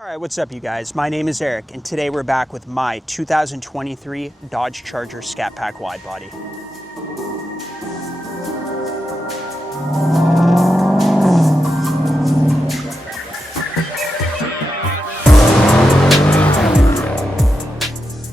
All right, what's up you guys? My name is Eric and today we're back with my 2023 Dodge Charger Scat Pack Widebody.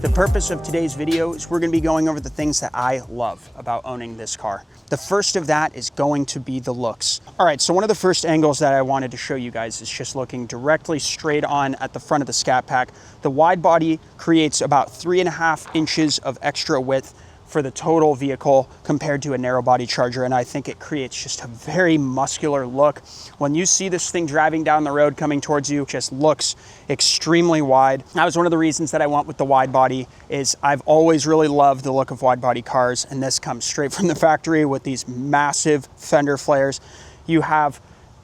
The purpose of today's video is we're going to be going over the things that I love about owning this car. The first of that is going to be the looks. All right, so one of the first angles that I wanted to show you guys is just looking directly straight on at the front of the Scat Pack. The wide body creates about 3.5 inches of extra width for the total vehicle compared to a narrow body Charger, and I think it creates just a very muscular look. When you see this thing driving down the road coming towards you, it just looks extremely wide. That was one of the reasons that I went with the wide body. Is I've always really loved the look of wide body cars, and this comes straight from the factory with these massive fender flares. You have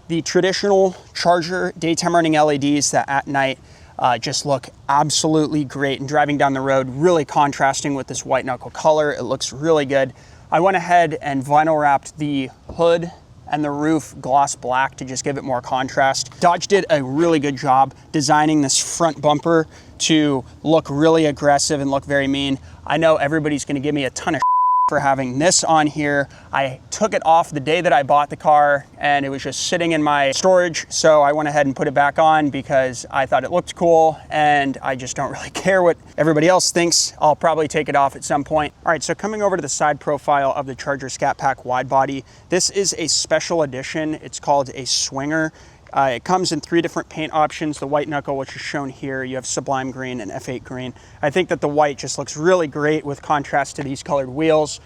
the traditional Charger daytime running LEDs that at night just look absolutely great, and driving down the road really contrasting with this white knuckle color. It looks really good. I went ahead and vinyl wrapped the hood and the roof gloss black to just give it more contrast. Dodge did a really good job designing this front bumper to look really aggressive and look very mean. I know everybody's gonna give me a ton of for having this on here. I took it off the day that I bought the car and it was just sitting in my storage, so I went ahead and put it back on because I thought it looked cool, and I just don't really care what everybody else thinks. I'll probably take it off at some point. All right, so coming over to the side profile of the Charger Scat Pack wide body, this is a special edition. It's called a Swinger. It comes in 3 different paint options. The white knuckle, which is shown here, you have sublime green and F8 green. I think that the white just looks really great with contrast to these colored wheels.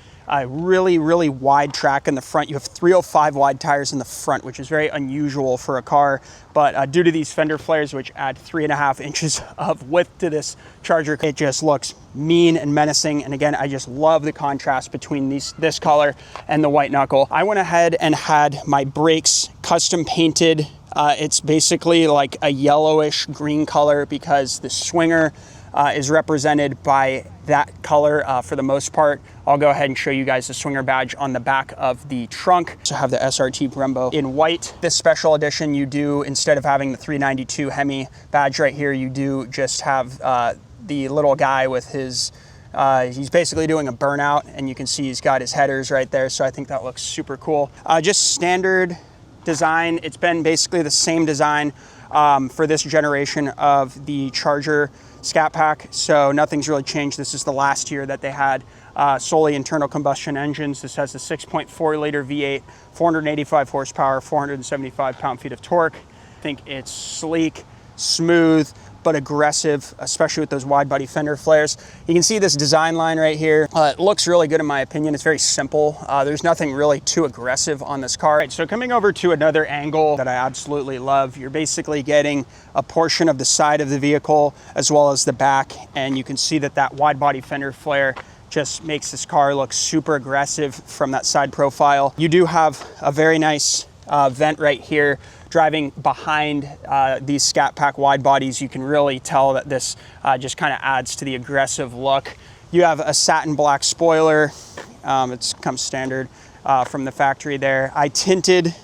Really wide track in the front. You have 305 wide tires in the front, which is very unusual for a car, but due to these fender flares, which add 3.5 inches of width to this Charger, it just looks mean and menacing. And again, I just love the contrast between this color and the white knuckle. I went ahead and had my brakes custom painted. It's basically like a yellowish green color because the Swinger is represented by that color for the most part. I'll go ahead and show you guys the Swinger badge on the back of the trunk. So I have the SRT Brembo in white. This special edition, you do, instead of having the 392 Hemi badge right here, you do just have the little guy with his, he's basically doing a burnout, and you can see he's got his headers right there. So I think that looks super cool. Just standard design. It's been basically the same design for this generation of the Charger Scat Pack, so nothing's really changed. This is the last year that they had solely internal combustion engines. This has the 6.4 liter V8, 485 horsepower, 475 pound-feet of torque. I think it's sleek, smooth, but aggressive, especially with those wide body fender flares. You can see this design line right here. It looks really good in my opinion. It's very simple. There's nothing really too aggressive on this car. Right, so coming over to another angle that I absolutely love, you're basically getting a portion of the side of the vehicle as well as the back, and you can see that that wide body fender flare just makes this car look super aggressive from that side profile. You do have a very nice vent right here. Driving behind these Scat Pack wide bodies, you can really tell that this just kind of adds to the aggressive look. You have a satin black spoiler. It comes standard from the factory there. I tinted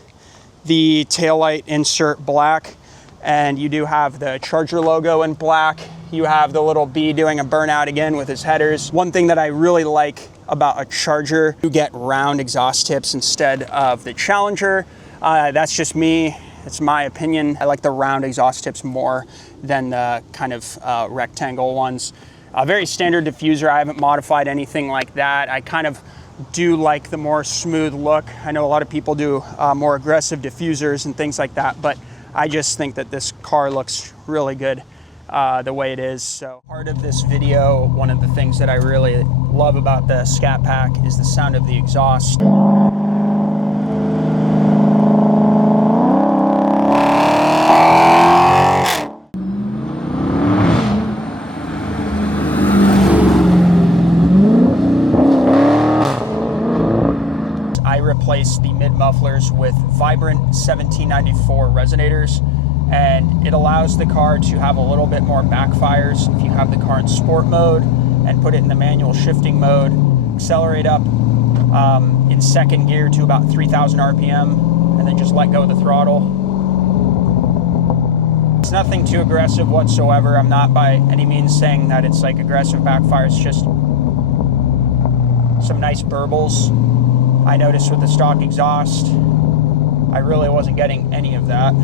the taillight insert black, and you do have the Charger logo in black. You have the little bee doing a burnout again with his headers. One thing that I really like about a Charger, you get round exhaust tips instead of the Challenger. That's just me. It's my opinion. I like the round exhaust tips more than the kind of rectangle ones. A very standard diffuser. I haven't modified anything like that. I kind of do like the more smooth look. I know a lot of people do more aggressive diffusers and things like that, but I just think that this car looks really good the way it is. So part of this video, one of the things that I really love about the Scat Pack is the sound of the exhaust. Replace the mid mufflers with Vibrant 1794 resonators, and it allows the car to have a little bit more backfires if you have the car in sport mode and put it in the manual shifting mode. Accelerate up in second gear to about 3,000 RPM, and then just let go of the throttle. It's nothing too aggressive whatsoever. I'm not by any means saying that it's like aggressive backfire. It's just some nice burbles. I noticed with the stock exhaust, I really wasn't getting any of that.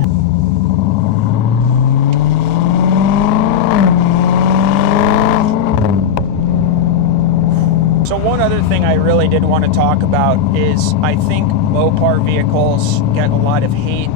So one other thing I really did want to talk about is I think Mopar vehicles get a lot of hate,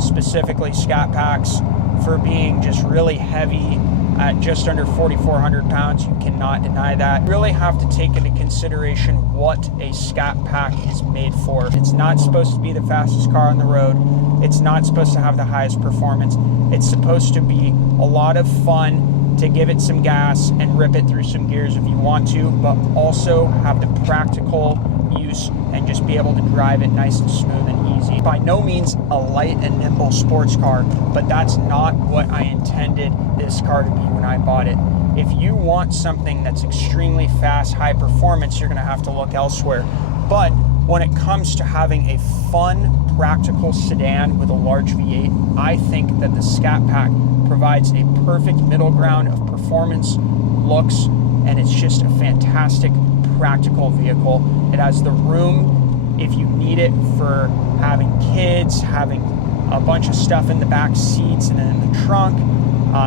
specifically Scat Packs, for being just really heavy at just under 4,400 pounds. You cannot deny that. You really have to take into consideration what a Scat Pack is made for. It's not supposed to be the fastest car on the road. It's not supposed to have the highest performance. It's supposed to be a lot of fun, to give it some gas and rip it through some gears if you want to, but also have the practical use and just be able to drive it nice and smooth and easy. By no means a light and nimble sports car, but that's not what I intended this car to be when I bought it. If you want something that's extremely fast, high performance, you're gonna have to look elsewhere. But when it comes to having a fun, practical sedan with a large V8, I think that the Scat Pack provides a perfect middle ground of performance, looks, and it's just a fantastic practical vehicle. It has the room if you need it for having kids, having a bunch of stuff in the back seats and in the trunk.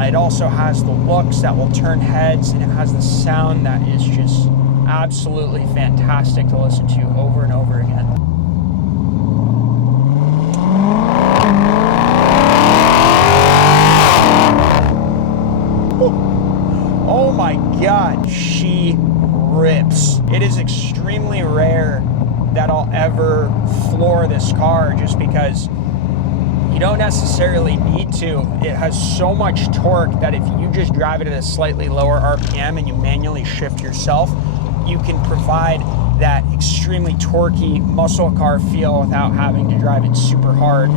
It also has the looks that will turn heads, and it has the sound that is just absolutely fantastic to listen to over and over again. Oh my God, she rips. It is extremely rare that I'll ever floor this car just because you don't necessarily need to. It has so much torque that if you just drive it at a slightly lower RPM and you manually shift yourself, you can provide that extremely torquey muscle car feel without having to drive it super hard.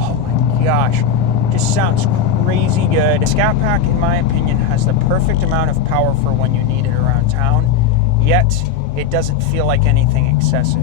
Oh my gosh, just sounds crazy good. Scat Pack, in my opinion, has the perfect amount of power for when you need it around town, yet it doesn't feel like anything excessive.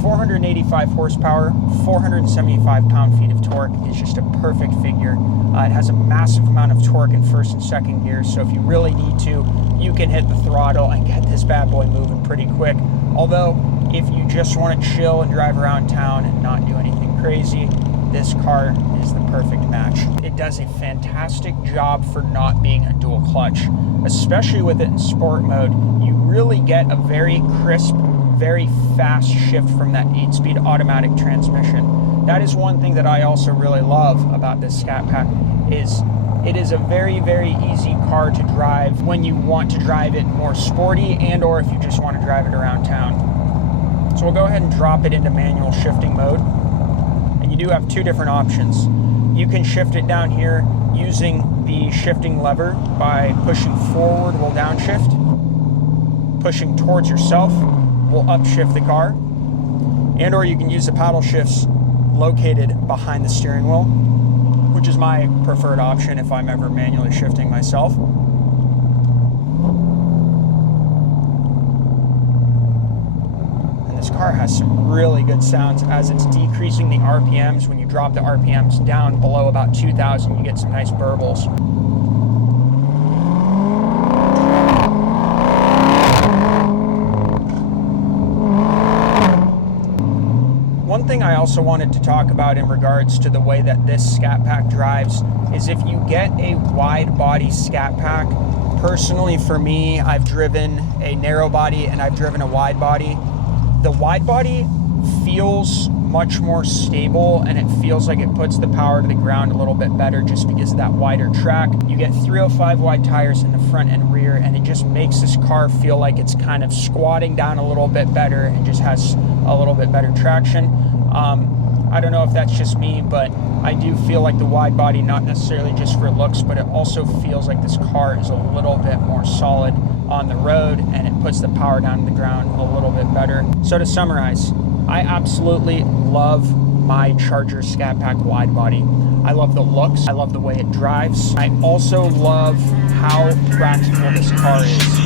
485 horsepower, 475 pound-feet of torque is just a perfect figure. It has a massive amount of torque in first and second gears, so if you really need to, you can hit the throttle and get this bad boy moving pretty quick. Although, if you just want to chill and drive around town and not do anything crazy, this car is the perfect match. It does a fantastic job for not being a dual clutch, especially with it in sport mode. You really get a very crisp, very fast shift from that 8-speed automatic transmission. That is one thing that I also really love about this Scat Pack is it is a very, very easy car to drive when you want to drive it more sporty and or if you just want to drive it around town. So we'll go ahead and drop it into manual shifting mode. And you do have two different options. You can shift it down here using the shifting lever by pushing forward will downshift, pushing towards yourself will upshift the car, and or you can use the paddle shifts located behind the steering wheel, which is my preferred option if I'm ever manually shifting myself. And this car has some really good sounds as it's decreasing the RPMs. When you drop the RPMs down below about 2,000, you get some nice burbles. One thing I also wanted to talk about in regards to the way that this Scat Pack drives is if you get a wide body Scat Pack, personally for me, I've driven a narrow body and I've driven a wide body. The wide body feels much more stable and it feels like it puts the power to the ground a little bit better just because of that wider track. You get 305 wide tires in the front and rear, and it just makes this car feel like it's kind of squatting down a little bit better and just has a little bit better traction. I don't know if that's just me, but I do feel like the wide body, not necessarily just for looks, but it also feels like this car is a little bit more solid on the road and it puts the power down to the ground a little bit better. So to summarize, I absolutely love my Charger Scat Pack wide body. I love the looks, I love the way it drives. I also love how practical this car is.